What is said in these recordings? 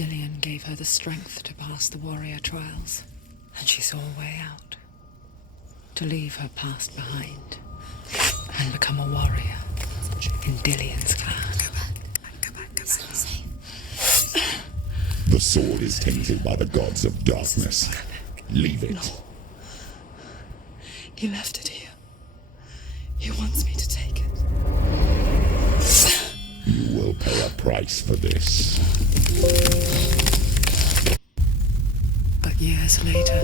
Dillion gave her the strength to pass the warrior trials, and she saw a way out. To leave her past behind and become a warrior in Dillion's clan. Go back. It's not safe. The sword is tainted by the gods of darkness. Leave it. No. He left it here. He wants me to take it. You will pay a price for this. But years later,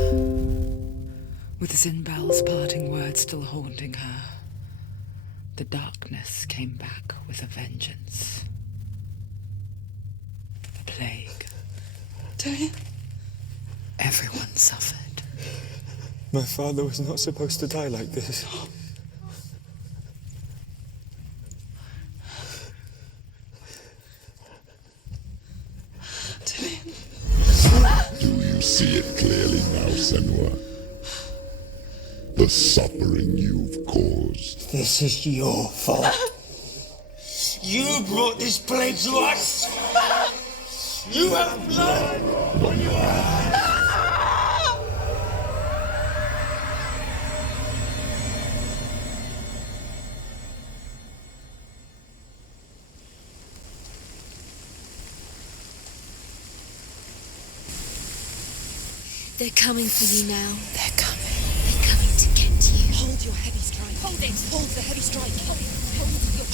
with Zinbel's parting words still haunting her, the darkness came back with a vengeance. The plague. Dillion? Everyone suffered. My father was not supposed to die like this. Dillion. Do you see it clearly now, Senua? The suffering you've caused. This is your fault. You brought this plague to us. You have blood on your hands. They're coming for you now. They're coming. They're coming to get you. Hold your heavy strike. Hold it. Hold the heavy strike. Hold it.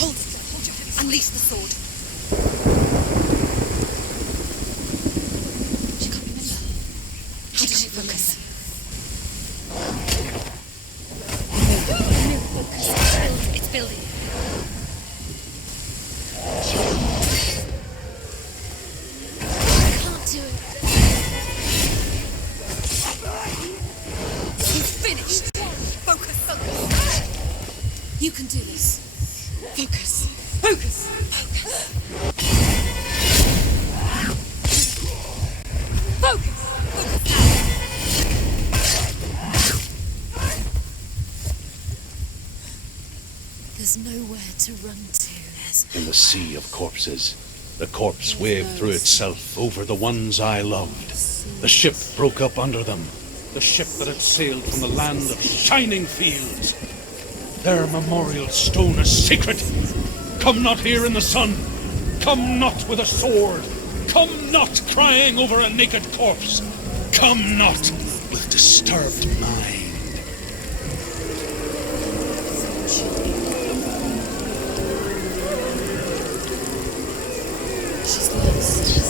Hold it. Hold your heavy strike. Unleash the sword. She can't remember. How did she focus? It's building. I can't do it. He's finished. Focus. You can do this. Focus. Focus. Focus. There's nowhere to run to. In the sea of corpses, the corpse waved through itself over the ones I loved. The ship broke up under them. The ship that had sailed from the land of shining fields. Their memorial stone is sacred. Come not here in the sun. Come not with a sword. Come not crying over a naked corpse. Come not with disturbed mind. She's lost. She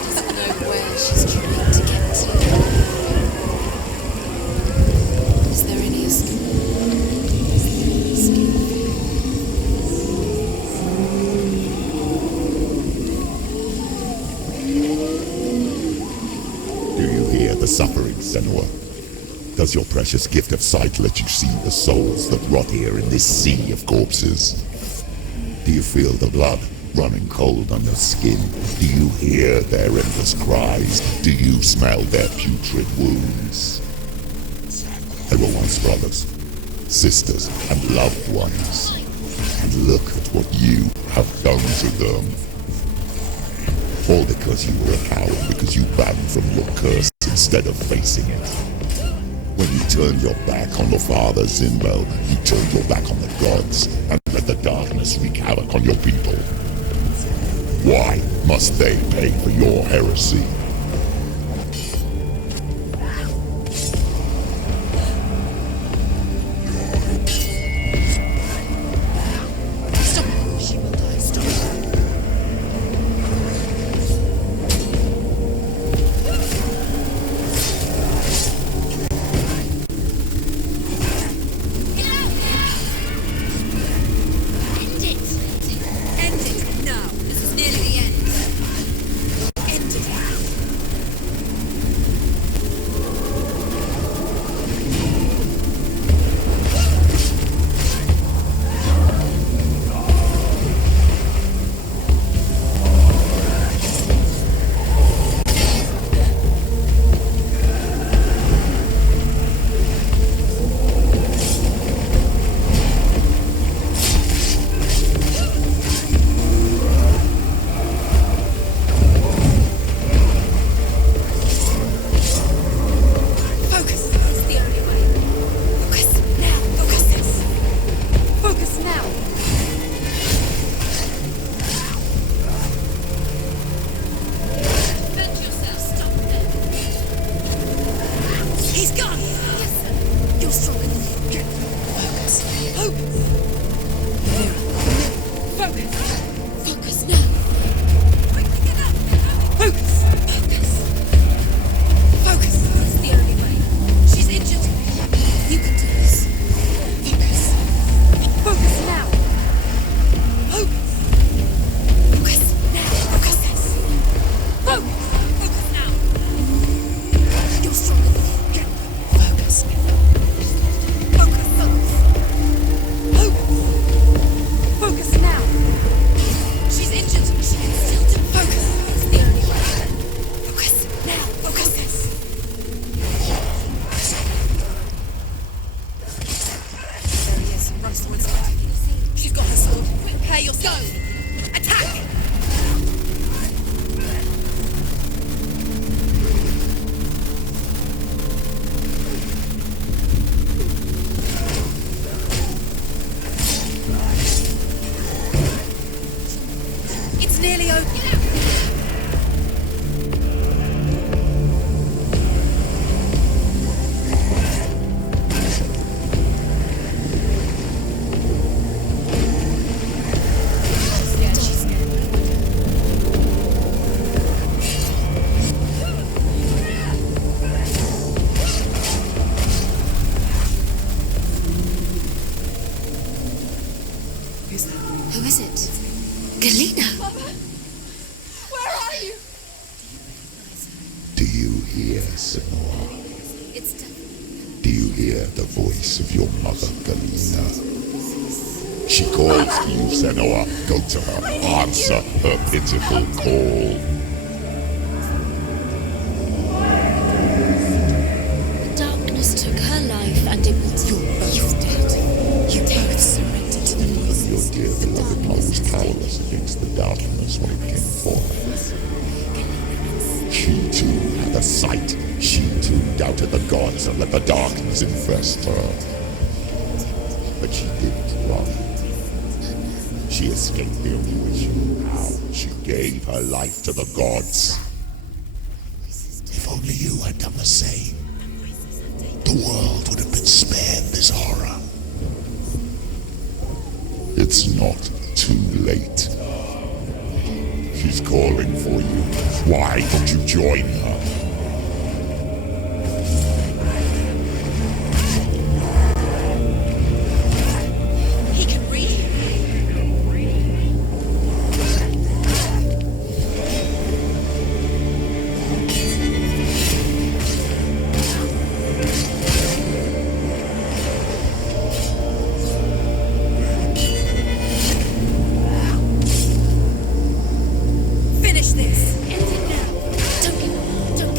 doesn't know where she's trying to get to. Is there any escape? Do you hear the suffering, Senua? Does your precious gift of sight let you see the souls that rot here in this sea of corpses? Do you feel the blood running cold on your skin? Do you hear their endless cries? Do you smell their putrid wounds? They were once brothers, sisters, and loved ones. And look at what you have done to them. All because you were a coward, because you ran from your curse instead of facing it. When you turned your back on your father, Zinbel, you turned your back on the gods and let the darkness wreak havoc on your people. Why must they pay for your heresy? Stop it. She will die. Stop it. End it! End it now! This is nearly the end. End it! nearly open. Who is it? Galena! Where are you? Do you hear, Senua? It's definitely... Do you hear the voice of your mother, Galena? She calls to you, Senua. Go to her. Answer her pitiful call. The darkness took her life and it was your both dead. You both surrendered to the voices. Your dear beloved mother was powerless against the darkness when it came forth. She too had a sight. She too doubted the gods and let the darkness infest her. But she didn't run. She escaped the only way she knew how. She gave her life to the gods. If only you had done the same, the world would have been spared this horror. It's not too late. She's calling for you. Why don't you join her? He can read you. Finish this. End it now. Don't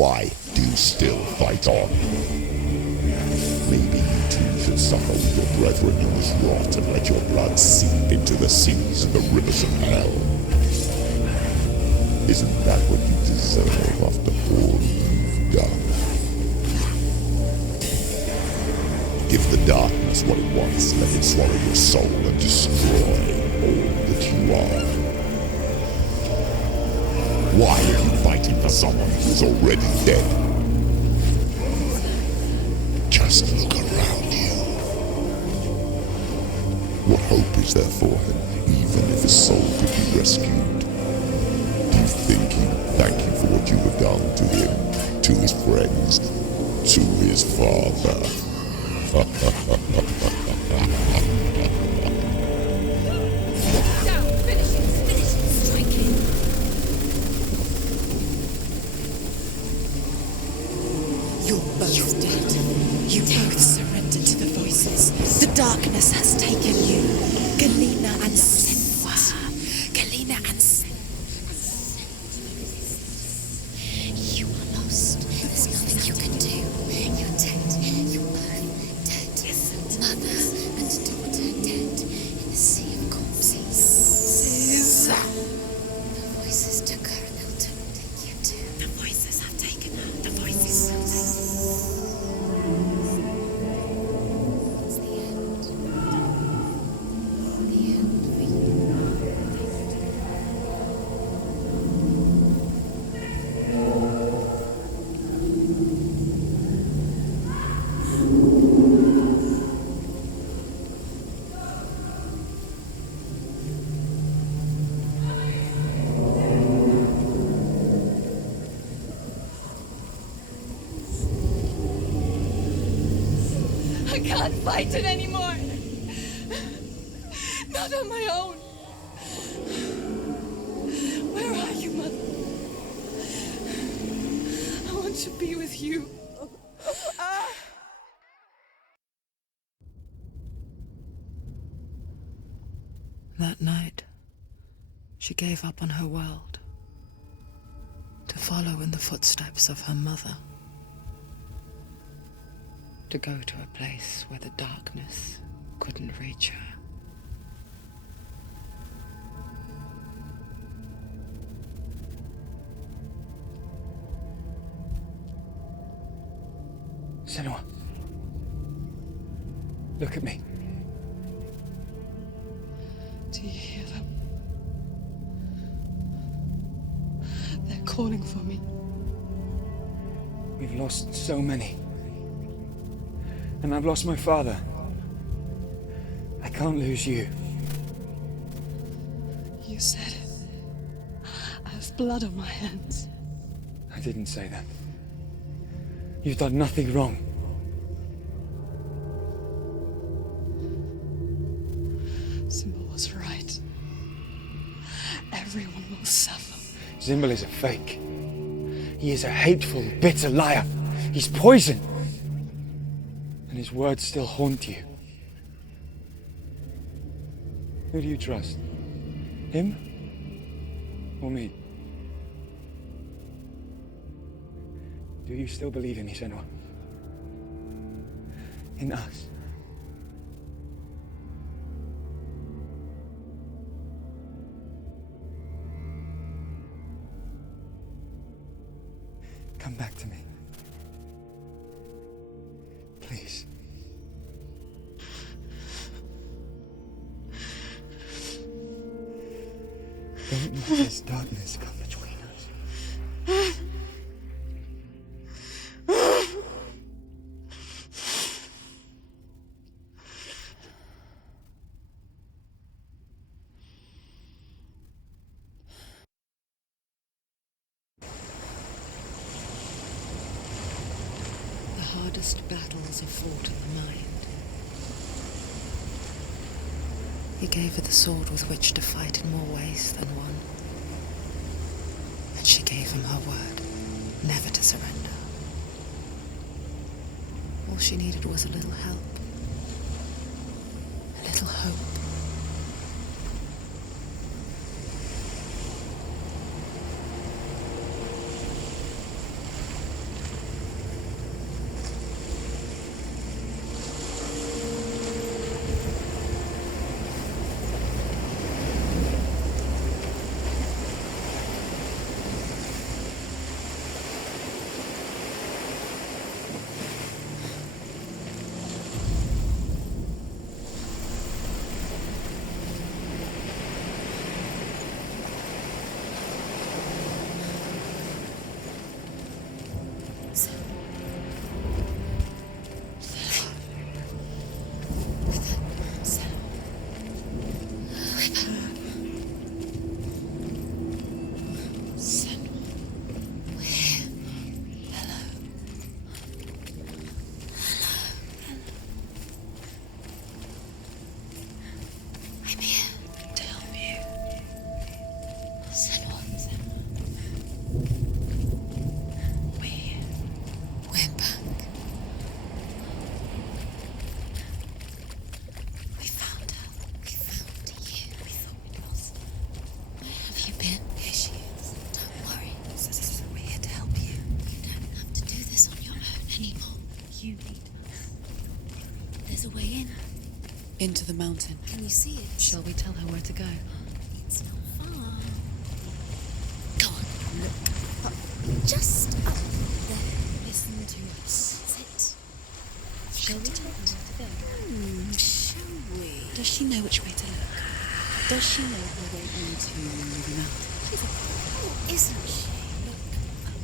Why do you still fight on? Maybe you too should suffer with your brethren in this rot and let your blood seep into the seas and the rivers of hell. Isn't that what you deserve after all you've done? Give the darkness what it wants, let it swallow your soul and destroy all that you are. Why are you fighting for someone who is already dead? Just look around you. What hope is there for him, even if his soul could be rescued? Do you think he would thank you for what you have done to him, to his friends, to his father? Down, finish it, strike him. You're both dead. You both surrendered to the voices. The darkness has taken you. Galena and Senua. Galena and Senua. You are lost. There's nothing you can do. You're dead. You're both dead. Mother and daughter dead in the sea of corpses. The voices took her and they'll take you too. The voices have taken her. The voices will take you. It's the end. The end for you. I can't fight it anymore. Not on my own. Where are you, Mother? I want to be with you. That night, she gave up on her world to follow in the footsteps of her mother, to go to a place where the darkness couldn't reach her. Senua. Look at me. Do you hear them? They're calling for me. We've lost so many. And I've lost my father. I can't lose you. You said it. I have blood on my hands. I didn't say that. You've done nothing wrong. Symbol was right. Everyone will suffer. Zimbel is a fake. He is a hateful, bitter liar. He's poison. And his words still haunt you. Who do you trust? Him? Or me? Do you still believe in me, Senua? In us? Come back to me. Please. Don't let this darkness come between us. The hardest battles are fought in the mind. He gave her the sword with which to fight in more ways than one. And she gave him her word, never to surrender. All she needed was a little help. A little hope. There's a way in. Into the mountain. Can you see it? Shall we tell her where to go? It's not far. Go on. Look up. Just up there. Listen to us. Sit. Shall we tell her where to go? Shall we? Does she know which way to look? Does she know her way into the mountain? She's a fool, isn't she? Look up.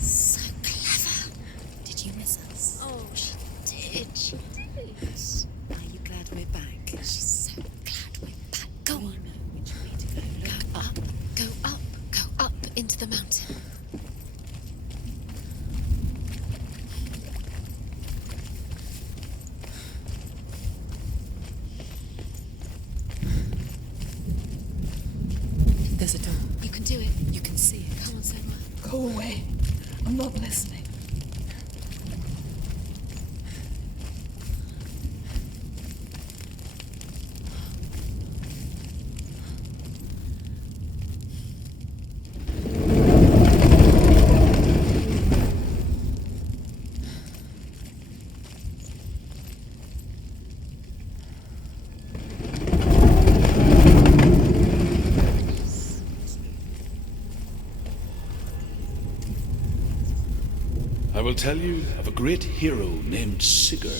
So clever. Did you miss us? Oh, she did. She did. Are you glad we're back? She's so glad we're back. Go We on. know which way to go. Go up. Go up. Go up into the mountain. There's a door. You can do it. You can see it. Come on, Senua. Go away. I'm not listening. I will tell you of a great hero named Sigurd,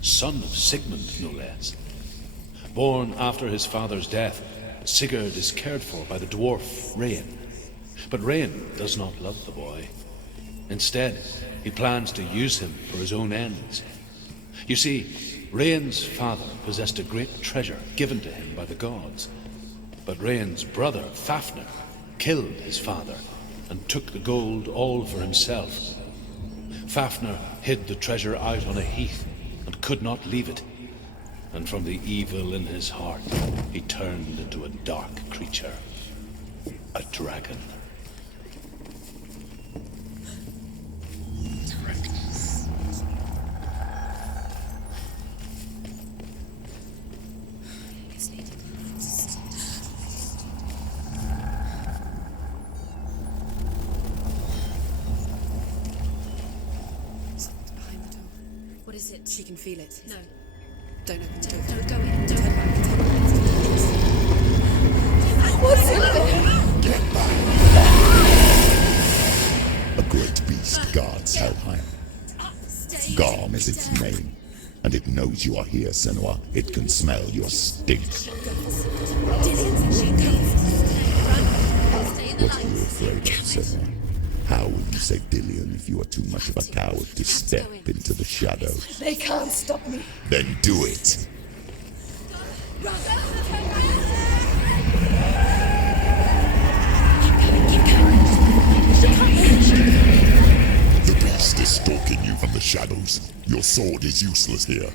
son of Sigmund, no less. Born after his father's death, Sigurd is cared for by the dwarf Rain. But Rain does not love the boy. Instead, he plans to use him for his own ends. You see, Rain's father possessed a great treasure given to him by the gods. But Rain's brother, Fafnir, killed his father and took the gold all for himself. Fafnir hid the treasure out on a heath and could not leave it. And from the evil in his heart, he turned into a dark creature, a dragon. Darkness. Behind the door. What is it? She can feel it. No. Don't open the door. Don't go in. Don't. Turn back. Turn back. What's in there? A great beast guards Helheim. Garm is its name, and it knows you are here, Senua. It can smell your stink. What are you afraid of, Senua? How will you save Dillion if you are too much of a coward to step into the shadows? They can't stop me. Then do it! The beast is stalking you from the shadows. Your sword is useless here.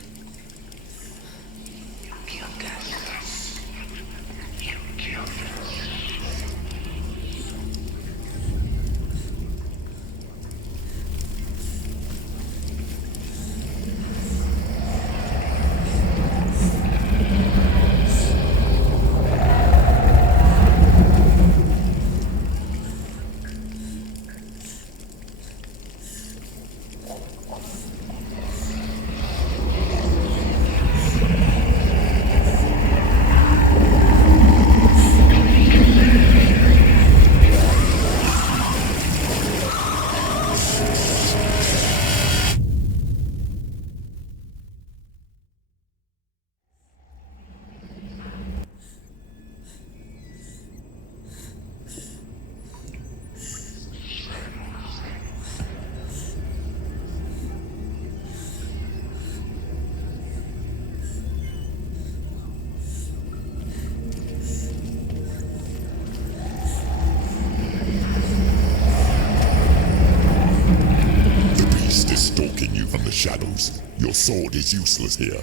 Stalking you from the shadows. Your sword is useless here.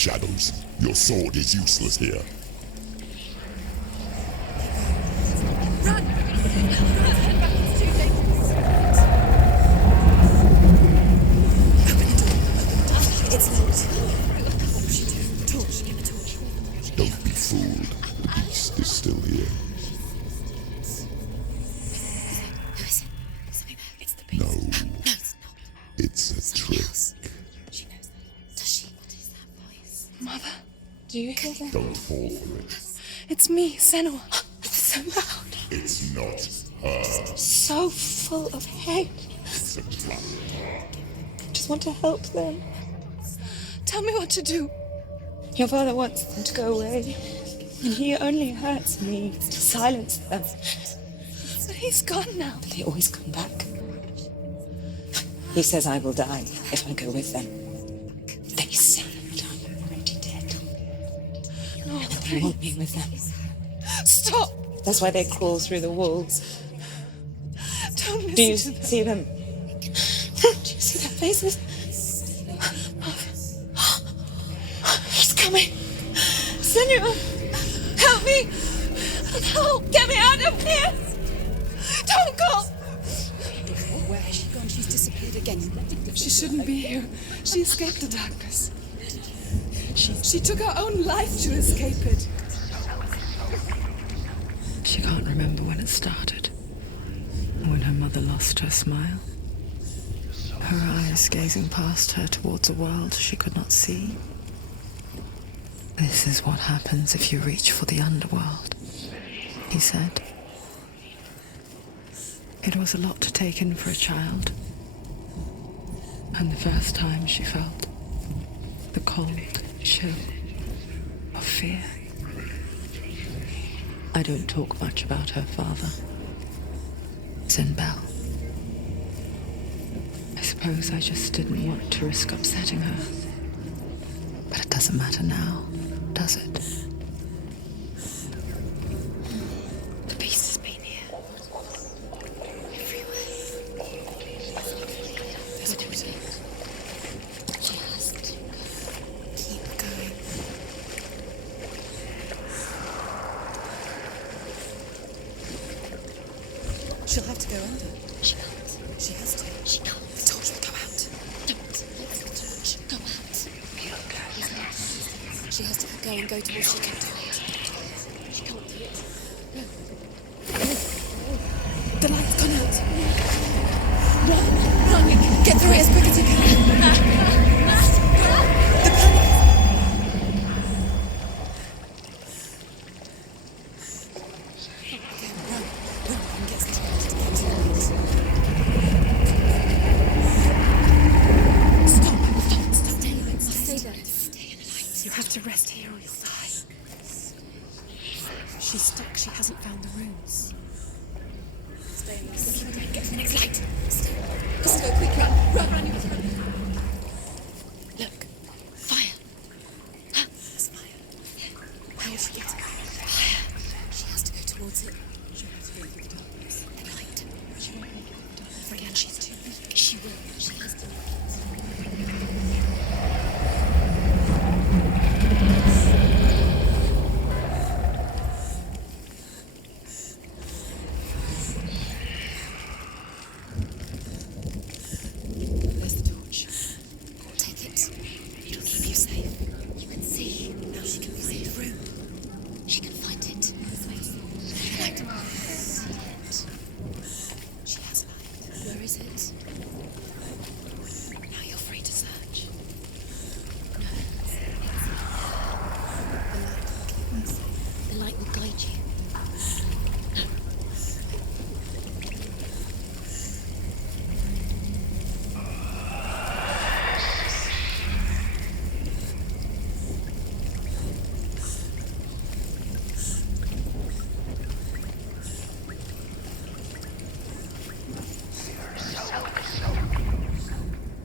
shadows. Your sword is useless here. Run! It's too dangerous. Open the door. It's locked. Torch. Give a torch. Don't be fooled. The beast is still here. Who is it? Something there. It's the beast. No, No, it's not. it's a trick. Else. She knows that. Does she? What is that voice? Mother, do you hear that? Don't fall for it. It's me, Senua. It's so loud. It's not her. So full of hate. It's a trap. I just want to help them. Tell me what to do. Your father wants them to go away. And he only hurts me to silence them. But he's gone now. But they always come back. He says I will die if I go with them. They say that I'm already dead. No, I won't be with them. Stop! That's why they crawl through the walls. Don't listen. Do you see them? Do you see their faces? He's coming. Senua, help me! Help! Get me out of here! Don't go! Where has she gone? She's disappeared again. She shouldn't be here. She escaped the darkness. She took her own life to escape it. She can't remember when it started. When her mother lost her smile. Her eyes gazing past her towards a world she could not see. This is what happens if you reach for the underworld, he said. It was a lot to take in for a child. And the first time she felt the cold chill of fear. I don't talk much about her father, Sinbel. I suppose I just didn't want to risk upsetting her. But it doesn't matter now, does it? The beast has been here. Everywhere. There's a daughter. She has to keep going. She'll have to go under. She can't. She has to. She can't. The torch will go out. Don't let the torch go out. She has to go and go towards. She can do it. She can't do it. The light's gone out. Run! Get through it as quick as you can. The panic. You have to rest here or you'll die. She's stuck. She hasn't found the runes. Stay in this. Get to the next light. Let's go quick. Run. You have to run. Look. Fire. Ah, there's fire. How will she get it? Fire. She has to go towards it. She'll have to go through the darkness. The light. She won't make it through the darkness. Again, she's too weak. She will. She has to make it. There's the torch. Take it. It'll keep you safe. You can see. Now she can find the room. She can find it. The light. See it. She has light. Where is it? Now you're free to search. No. The light will guide you.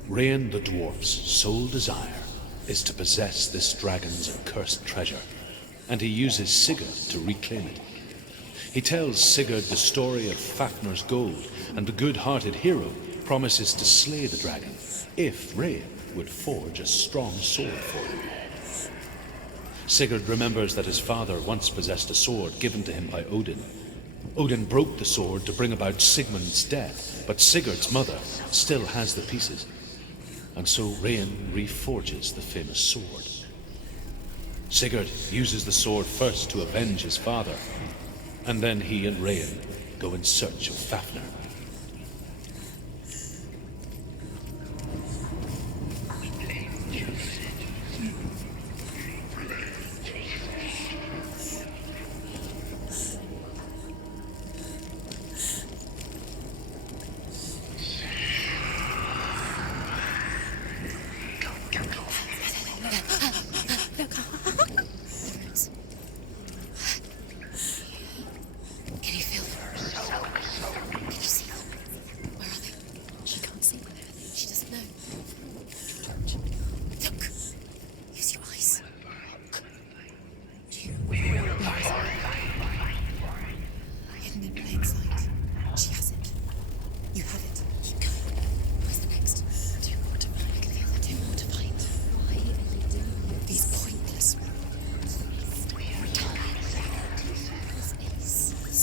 Rain the dwarf's sole desire is to possess this dragon's accursed treasure, and he uses Sigurd to reclaim it. He tells Sigurd the story of Fafnir's gold, and the good-hearted hero promises to slay the dragon if Rain would forge a strong sword for him. Sigurd remembers that his father once possessed a sword given to him by Odin. Odin broke the sword to bring about Sigmund's death, but Sigurd's mother still has the pieces. And so Rain reforges the famous sword. Sigurd uses the sword first to avenge his father, and then he and Rain go in search of Fafnir. Can you feel them? Can you see them? Where are they? She can't see. She doesn't know. Look. Use your eyes. Look. Where is it? Hidden in plain sight. She has it. You have it. Keep going. Where's the next? Too more to find. I can feel the too more to find. Why are they doing these pointless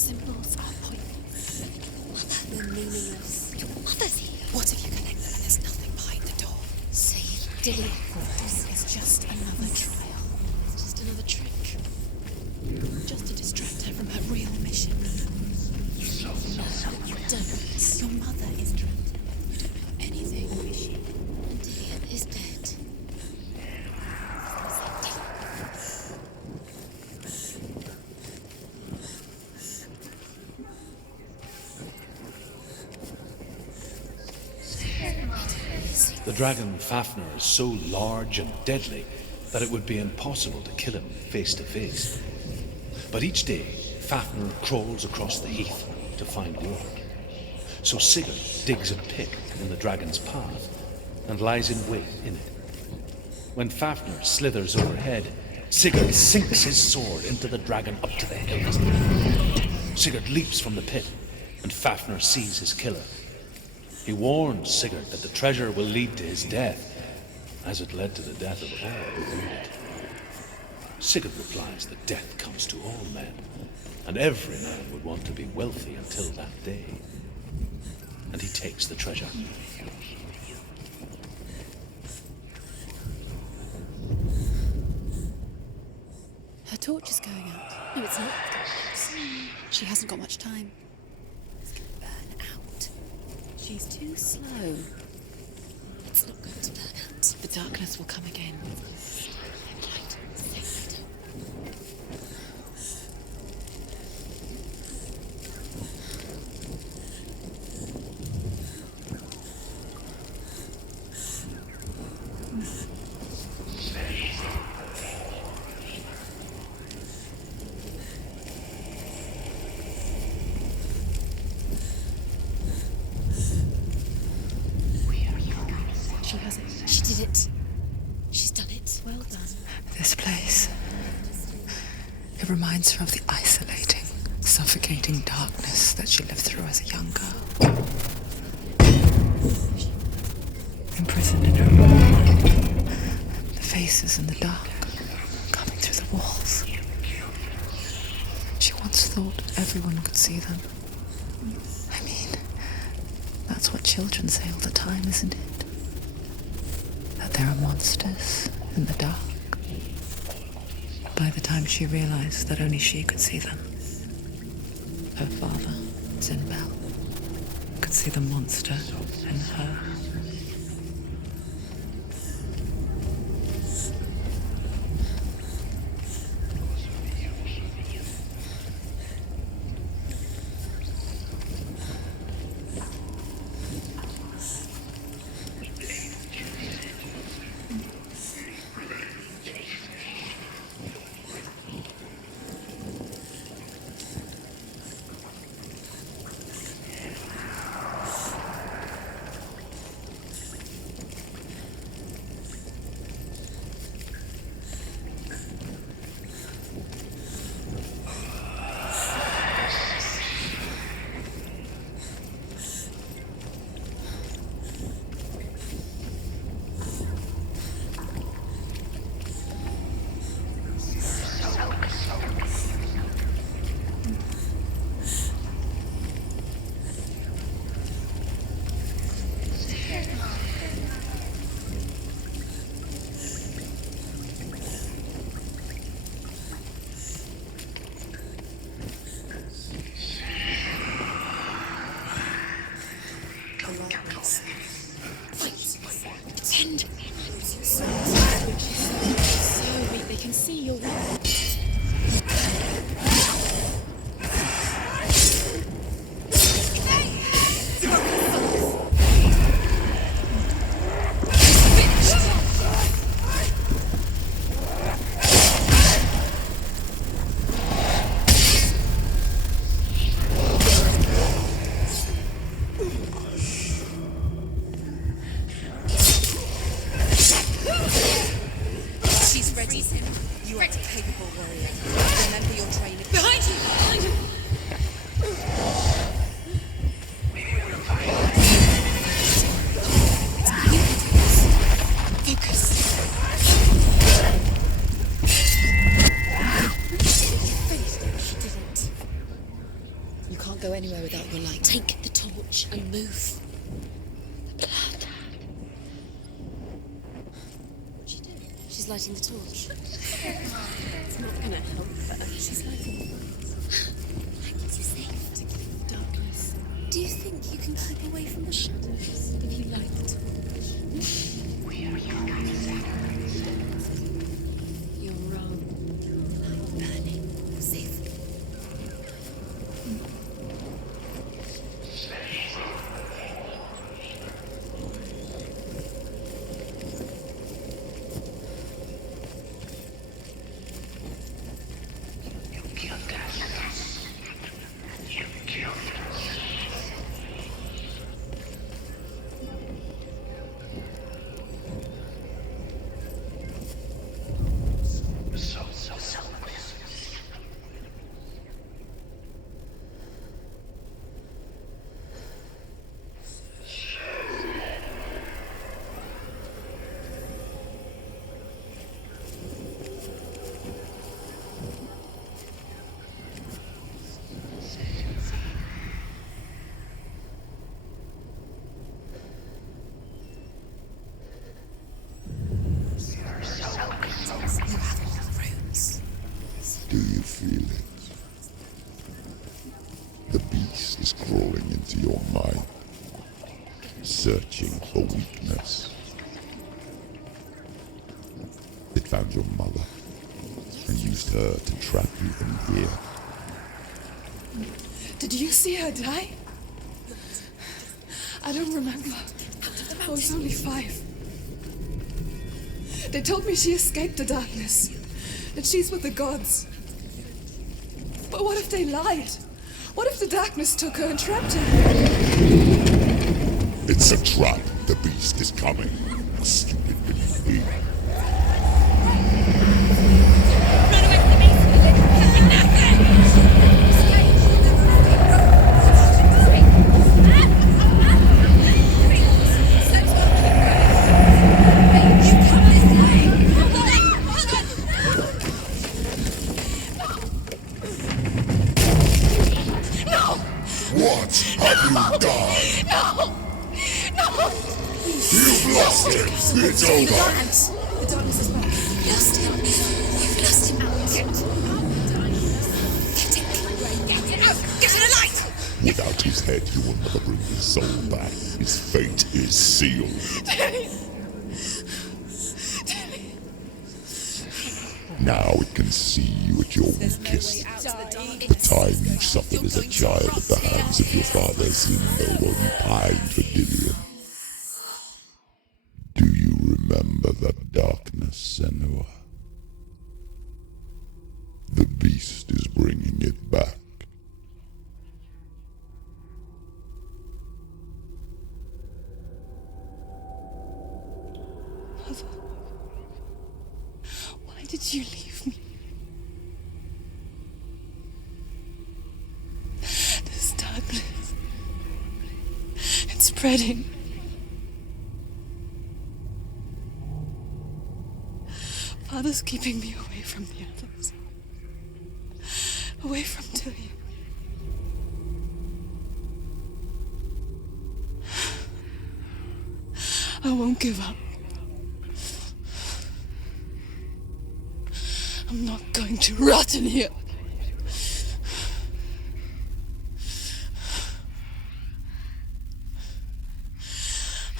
symbols are pointless. They're meaningless. Your mother's here. What if you connect them and there's nothing behind the door? Say, Dilly, this is just another trial. It's just another trick. Just to distract her from her real mission. You don't. Your mother is dead. You don't know anything, is she? Dilly is dead. The dragon Fafnir is so large and deadly that it would be impossible to kill him face to face. But each day, Fafnir crawls across the heath to find work. So Sigurd digs a pit in the dragon's path and lies in wait in it. When Fafnir slithers overhead, Sigurd sinks his sword into the dragon up to the hilt. Sigurd leaps from the pit, and Fafnir sees his killer. He warns Sigurd that the treasure will lead to his death, as it led to the death of all who viewed it. Sigurd replies that death comes to all men, and every man would want to be wealthy until that day. And he takes the treasure. Her torch is going out. No, it's not. She hasn't got much time. It's going to burn out. She's too slow. It's not going to burn out. The darkness will come again. Light. Stay light. She has it. She did it. She's done it. Well done. This place. It reminds her of the isolating, suffocating darkness that she lived through as a young girl. Imprisoned in her room. The faces in the dark, coming through the walls. She once thought everyone could see them. I mean, that's what children say all the time, isn't it? That there are monsters in the dark. By the time she realized that only she could see them, her father, Sinbel, could see the monster in her. politeness. Fight. Pretend. So weak, they can see you're weak. You are a capable warrior. Remember your training. Behind you! Behind you! Focus. She didn't. You can't go anywhere without your light. Take the torch and move. The blood. What's she doing? She's lighting the torch. It's not gonna help her. She's lighting the That keeps you safe. to keep the darkness. Do you think you can keep away from the shadows if you light the torch? You're wrong. Light burning. Safe. Do you feel it? The beast is crawling into your mind, searching for weakness. It found your mother and used her to trap you in here. Did you see her die? I don't remember. I was only 5. They told me she escaped the darkness, that she's with the gods. But what if they lied? What if the darkness took her and trapped her? It's a trap. The beast is coming. Stupid little thing. Run away from the beast! You come this way! Hold on! What have you done? No! You've lost it. It's over. The darkness is back. Lost him. You've lost him. Get it out! Get to the light! Without his head, you will never bring his soul back. His fate is sealed. Now it can see you at your weakest. The time you suffered as a child at the hands of your father's Zindo while you pined for Dillion. Do you remember that darkness, Senua? The beast is bringing it back. Mother, why did you leave me? This darkness, it's spreading. Father's keeping me away from the others. Away from Tilly. I won't give up. I'm not going to rot in here.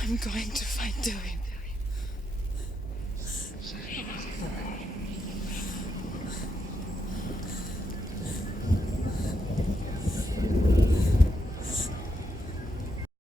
I'm going to find Duin.